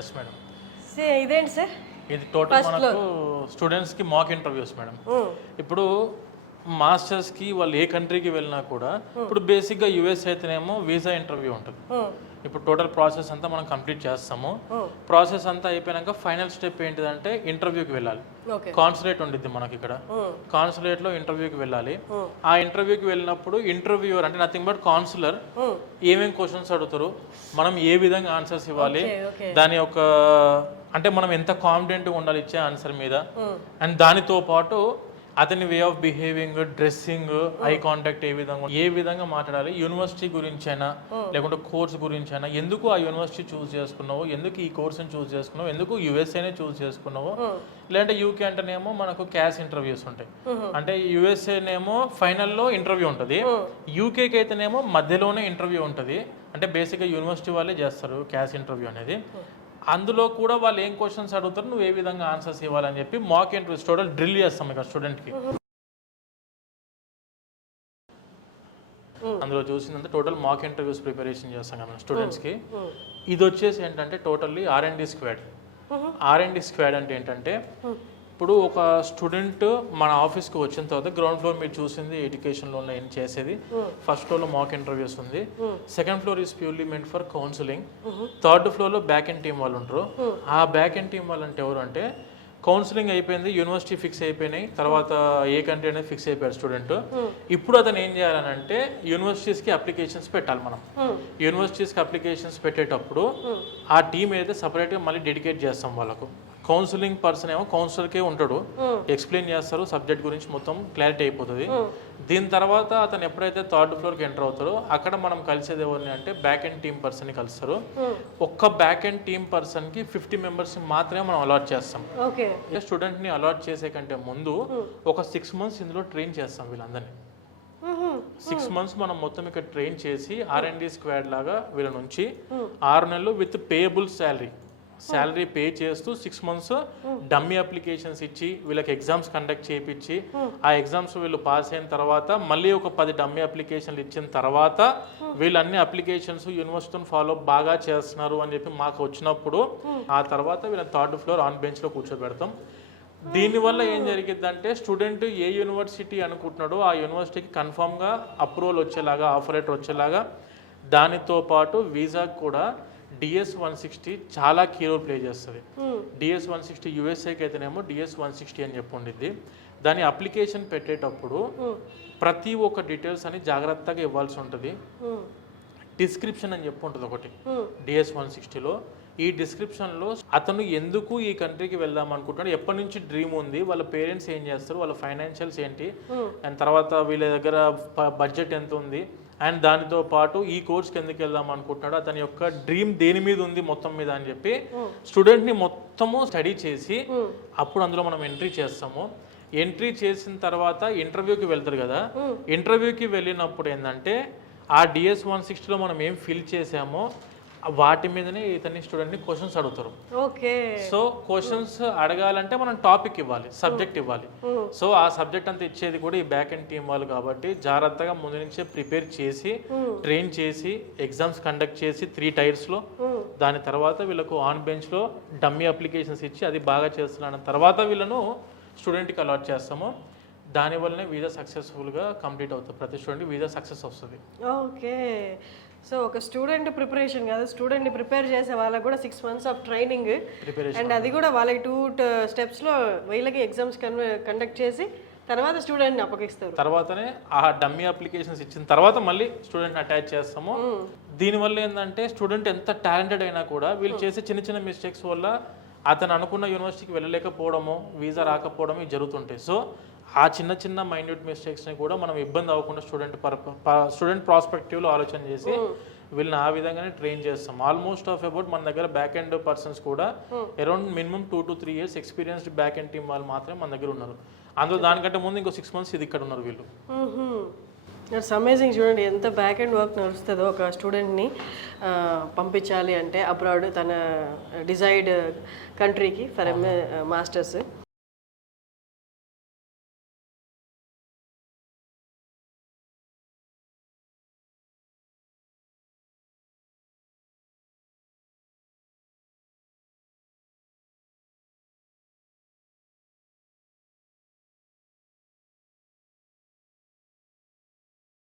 Yes madam. ఇదేంటి sir? ఇది total మనకు స్టూడెంట్స్కి మాక్ ఇంటర్వ్యూస్ మేడం. ఇప్పుడు మాస్టర్స్కి వాళ్ళు ఏ కంట్రీకి వెళ్ళినా కూడా ఇప్పుడు బేసిక్గా యూఎస్ అయితేనేమో వీసా ఇంటర్వ్యూ ఉంటుంది. ఇప్పుడు టోటల్ ప్రాసెస్ అంతా మనం కంప్లీట్ చేస్తాము. ప్రాసెస్ అంతా అయిపోయాక ఫైనల్ స్టెప్ ఏంటిదంటే ఇంటర్వ్యూకి వెళ్ళాలి. కాన్సులేట్ ఉండిద్ది మనకి ఇక్కడ. కాన్సులేట్లో ఇంటర్వ్యూకి వెళ్ళాలి. ఆ ఇంటర్వ్యూకి వెళ్ళినప్పుడు ఇంటర్వ్యూవర్ అంటే నథింగ్ బట్ కాన్సులర్ ఏమేమి క్వశ్చన్స్ అడుగుతారు, మనం ఏ విధంగా ఆన్సర్స్ ఇవ్వాలి, దాని యొక్క అంటే మనం ఎంత కాన్ఫిడెంట్గా ఉండాలి ఇచ్చే ఆన్సర్ మీద, అండ్ దానితో పాటు అతని way of behaving, dressing, eye contact ఏ విధంగా మాట్లాడాలి, యూనివర్సిటీ గురించి అయినా లేకుంటే కోర్స్ గురించి అయినా, ఎందుకు ఆ యూనివర్సిటీ చూస్ చేసుకున్నావు, ఎందుకు ఈ కోర్స్ని చూస్ చేసుకున్నావు, ఎందుకు యూఎస్ఏనే చూస్ చేసుకున్నావు, లేదంటే యూకే అంటేనేమో మనకు క్యాష్ ఇంటర్వ్యూస్ ఉంటాయి. అంటే యూఎస్ఏనేమో ఫైనల్లో ఇంటర్వ్యూ ఉంటుంది, యూకేకి అయితేనేమో మధ్యలోనే ఇంటర్వ్యూ ఉంటుంది. అంటే బేసిక్గా యూనివర్సిటీ వాళ్ళే చేస్తారు క్యాష్ ఇంటర్వ్యూ అనేది. అందులో కూడా వాళ్ళు ఏం క్వశ్చన్స్ అడుగుతారు, నువ్వు ఏ విధంగా ఆన్సర్స్ ఇవ్వాలని చెప్పి మాక్ ఇంటర్వ్యూస్ టోటల్ డ్రిల్ చేస్తాం ఇక్కడ స్టూడెంట్కి. అందులో చూసిందంటే టోటల్ మాక్ ఇంటర్వ్యూస్ ప్రిపరేషన్ చేస్తాం కదా స్టూడెంట్స్కి. ఇది వచ్చేసి ఏంటంటే totally R&D squad. R&D squad అంటే ఏంటంటే ఇప్పుడు ఒక స్టూడెంట్ మన ఆఫీస్కి వచ్చిన తర్వాత గ్రౌండ్ ఫ్లోర్ మీరు చూసింది ఎడ్యుకేషన్ లోన్ ఏం చేసేది, ఫస్ట్ ఫ్లోర్లో మాక్ ఇంటర్వ్యూస్ ఉంది, second floor is purely meant for counselling, third ఫ్లోర్లో బ్యాక్ ఎండ్ టీమ్ వాళ్ళు ఉంటారు. ఆ బ్యాక్ ఎండ్ టీమ్ వాళ్ళు అంటే ఎవరు అంటే కౌన్సిలింగ్ అయిపోయింది, యూనివర్సిటీ ఫిక్స్ అయిపోయినాయి, తర్వాత ఏ కంట్రీ అనేది ఫిక్స్ అయిపోయాడు స్టూడెంట్. ఇప్పుడు అతను ఏం చేయాలని అంటే యూనివర్సిటీస్కి అప్లికేషన్స్ పెట్టాలి. మనం యూనివర్సిటీస్కి అప్లికేషన్స్ పెట్టేటప్పుడు ఆ టీం ఏదైతే సపరేట్గా మళ్ళీ డెడికేట్ చేస్తాం వాళ్ళకు. కౌన్సిలింగ్ పర్సన్ ఏమో కౌన్సిలర్కే ఉంటాడు, ఎక్స్ప్లెయిన్ చేస్తారు, సబ్జెక్ట్ గురించి మొత్తం క్లారిటీ అయిపోతుంది. దీని తర్వాత అతను ఎప్పుడైతే థర్డ్ ఫ్లోర్కి ఎంటర్ అవుతారో అక్కడ మనం కలిసేది ఎవరిని అంటే బ్యాక్ ఎండ్ టీమ్ పర్సన్ని కలుస్తారు. ఒక్క బ్యాక్ ఎండ్ టీమ్ పర్సన్కి 50 మెంబర్స్ని మాత్రమే మనం అలాట్ చేస్తాం. స్టూడెంట్ని అలాట్ చేసే కంటే ముందు ఒక 6 మంత్స్ ఇందులో ట్రైన్ చేస్తాం వీళ్ళందరినీ. 6 మంత్స్ మనం మొత్తం ఇక్కడ ట్రైన్ చేసి R&D స్క్వాడ్ లాగా వీళ్ళ నుంచి 6 నెలలు విత్ పేయబుల్ శాలరీ పే చేస్తూ 6 మంత్స్ డమ్మీ అప్లికేషన్స్ ఇచ్చి వీళ్ళకి ఎగ్జామ్స్ కండక్ట్ చేయించి ఆ ఎగ్జామ్స్ వీళ్ళు పాస్ అయిన తర్వాత మళ్ళీ ఒక 10 డమ్మీ అప్లికేషన్లు ఇచ్చిన తర్వాత వీళ్ళు అన్ని అప్లికేషన్స్ యూనివర్సిటీని ఫాలో బాగా చేస్తున్నారు అని చెప్పి మాకు వచ్చినప్పుడు ఆ తర్వాత వీళ్ళని థర్డ్ ఫ్లోర్ ఆన్ బెంచ్లో కూర్చోబెడతాం. దీనివల్ల ఏం జరిగిద్దంటే స్టూడెంట్ ఏ యూనివర్సిటీ అనుకుంటున్నాడో ఆ యూనివర్సిటీకి కన్ఫామ్గా అప్రూవల్ వచ్చేలాగా, ఆఫర్ లెటర్ వచ్చేలాగా, దానితో పాటు వీసాకు కూడా DS-160 చాలా కీ రోల్ ప్లే చేస్తుంది. DS-160 యూఎస్ఏకి అయితేనేమో DS-160 అని చెప్పి ఉండిద్ది. దాని అప్లికేషన్ పెట్టేటప్పుడు ప్రతి ఒక్క డీటెయిల్స్ అని జాగ్రత్తగా ఇవ్వాల్సి ఉంటుంది. డిస్క్రిప్షన్ అని చెప్పి ఉంటుంది ఒకటి DS-160లో. ఈ డిస్క్రిప్షన్లో అతను ఎందుకు ఈ కంట్రీకి వెళ్దాం అనుకుంటున్నాడు, ఎప్పటి నుంచి డ్రీమ్ ఉంది, వాళ్ళ పేరెంట్స్ ఏం చేస్తారు, వాళ్ళ ఫైనాన్షియల్స్ ఏంటి, అండ్ తర్వాత వీళ్ళ దగ్గర బడ్జెట్ ఎంత ఉంది, అండ్ దానితో పాటు ఈ కోర్స్కి ఎందుకు వెళ్దాం అనుకుంటున్నాడు, అతని యొక్క డ్రీమ్ దేని మీద ఉంది మొత్తం మీద అని చెప్పి స్టూడెంట్ని మొత్తము స్టడీ చేసి అప్పుడు అందులో మనం ఎంట్రీ చేస్తాము. ఎంట్రీ చేసిన తర్వాత ఇంటర్వ్యూకి వెళ్తారు కదా, ఇంటర్వ్యూకి వెళ్ళినప్పుడు ఏంటంటే ఆ DS-160లో మనం ఏం ఫిల్ చేసామో వాటి మీదనే ఇతని స్టూడెంట్ని క్వశ్చన్స్ అడుగుతారు. సో క్వశ్చన్స్ అడగాలంటే మనం టాపిక్ ఇవ్వాలి, సబ్జెక్ట్ ఇవ్వాలి. సో ఆ సబ్జెక్ట్ అంతా ఇచ్చేది కూడా ఈ బ్యాక్ ఎండ్ టీం వాళ్ళు కాబట్టి జాగ్రత్తగా ముందు నుంచే ప్రిపేర్ చేసి ట్రైన్ చేసి ఎగ్జామ్స్ కండక్ట్ చేసి 3 టైర్స్లో, దాని తర్వాత వీళ్ళకు ఆన్ బెంచ్లో డమ్మీ అప్లికేషన్స్ ఇచ్చి అది బాగా చేస్తున్న తర్వాత వీళ్ళను స్టూడెంట్కి అలాట్ చేస్తాము. దానివల్లనే వీసా సక్సెస్ఫుల్గా కంప్లీట్ అవుతుంది, ప్రతి స్టూడెంట్కి వీసా సక్సెస్ వస్తుంది. ఓకే, సో ఒక స్టూడెంట్ ప్రిపరేషన్ కాదు, స్టూడెంట్ని ప్రిపేర్ చేసే వాళ్ళకి కూడా 6 మంత్స్ ఆఫ్ ట్రైనింగ్, అండ్ అది కూడా వాళ్ళకి 2 స్టెప్స్లో వీళ్ళకి ఎగ్జామ్స్ కండక్ట్ చేసి తర్వాత స్టూడెంట్ని అప్పగిస్తారు. తర్వాతనే ఆ డమ్మీ అప్లికేషన్స్ ఇచ్చిన తర్వాత మళ్ళీ స్టూడెంట్ని అటాచ్ చేస్తాము. దీనివల్ల ఏంటంటే స్టూడెంట్ ఎంత టాలెంటెడ్ అయినా కూడా వీళ్ళు చేసే చిన్న చిన్న మిస్టేక్స్ వల్ల అతను అనుకున్న యూనివర్సిటీకి వెళ్ళలేకపోవడము, వీసా రాకపోవడం జరుగుతుంటాయి. సో ఆ చిన్న చిన్న మైన్యూట్ మిస్టేక్స్ని కూడా మనం ఇబ్బంది అవ్వకుండా స్టూడెంట్ ప్రాస్పెక్టివ్లో ఆలోచన చేసి వీళ్ళని ఆ విధంగానే ట్రైన్ చేస్తాం. ఆల్మోస్ట్ ఆఫ్ అబౌట్ మన దగ్గర బ్యాక్ ఎండ్ పర్సన్స్ కూడా around minimum 2 to 3 years experienced back end team వాళ్ళు మాత్రమే మన దగ్గర ఉన్నారు. అందులో దానికంటే ముందు ఇంకో 6 months ఇది ఇక్కడ ఉన్నారు వీళ్ళు. It's amazing. చూడండి ఎంత బ్యాక్ అండ్ వర్క్ నడుస్తుందో ఒక స్టూడెంట్ని పంపించాలి అంటే అబ్రాడ్ తన డిజైర్డ్ కంట్రీకి ఫర్ మాస్టర్స్.